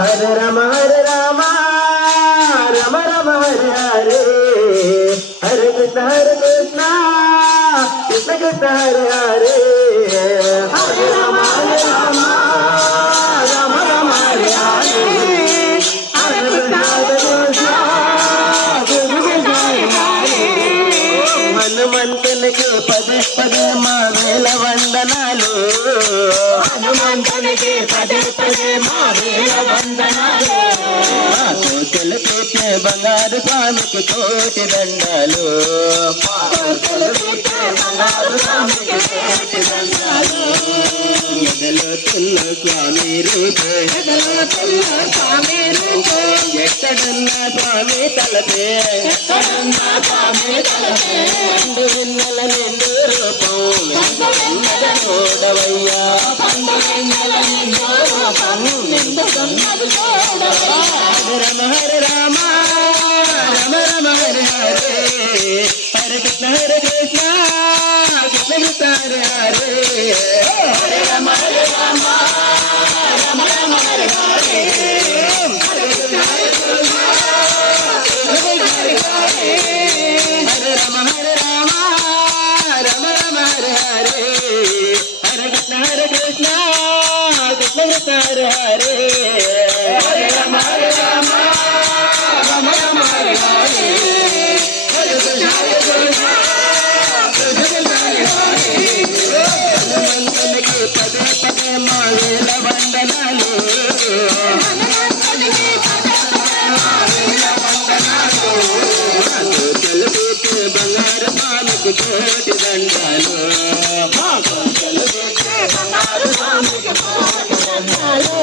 హరే రామ రామ రామ హరే హరే హరే కృష్ణ కృష్ణ కృష్ణ హరే హరే హరే రామ రామ రామ హరే హరే హరే కృష్ణ హనుమంతునికి పదే పదే మా వేల వందనాలు హనుమంతునికి పదే పదే మా వేల వందనాలు కోటలు పెట్టే బంగారు స్వామికి కోటి దండాలు బంగారు స్వామికి కోటి దండాలు ఎదలుతున్న స్వామి రూపే ఎదలుతున్న స్వామి రూపే ఎక్కడన్నా స్వామి తలపే ఎక్కడన్నా స్వామి తలపే పండు వెన్నెల నిండు రూపం చూడవయ్యా పండు వెన్నెల నిండు రూపం నిండుతున్నది చూడవయ్యా హరే రామ రామ రామ హరే హరే హరే కృష్ణ కృష్ణ కృష్ణ హరే హరే హరే రామ రామ రామ హరే హరే హరే కృష్ణ హరే రామ రామ రామ హరే హరే హరే కృష్ణ కృష్ణ కృష్ణ హరే హరే హరే రామ రామ రామ హరే హరే హరే కృష్ణ హనుమంతునికి పదే పదే మా వేల వందనాలు హనుమంతునికి పదే పదే మా వేల వందనాలు కోటలు పెట్టే బంగారు స్వామికి కోటి దండాలు బంగారు స్వామికి కోటి దండాలు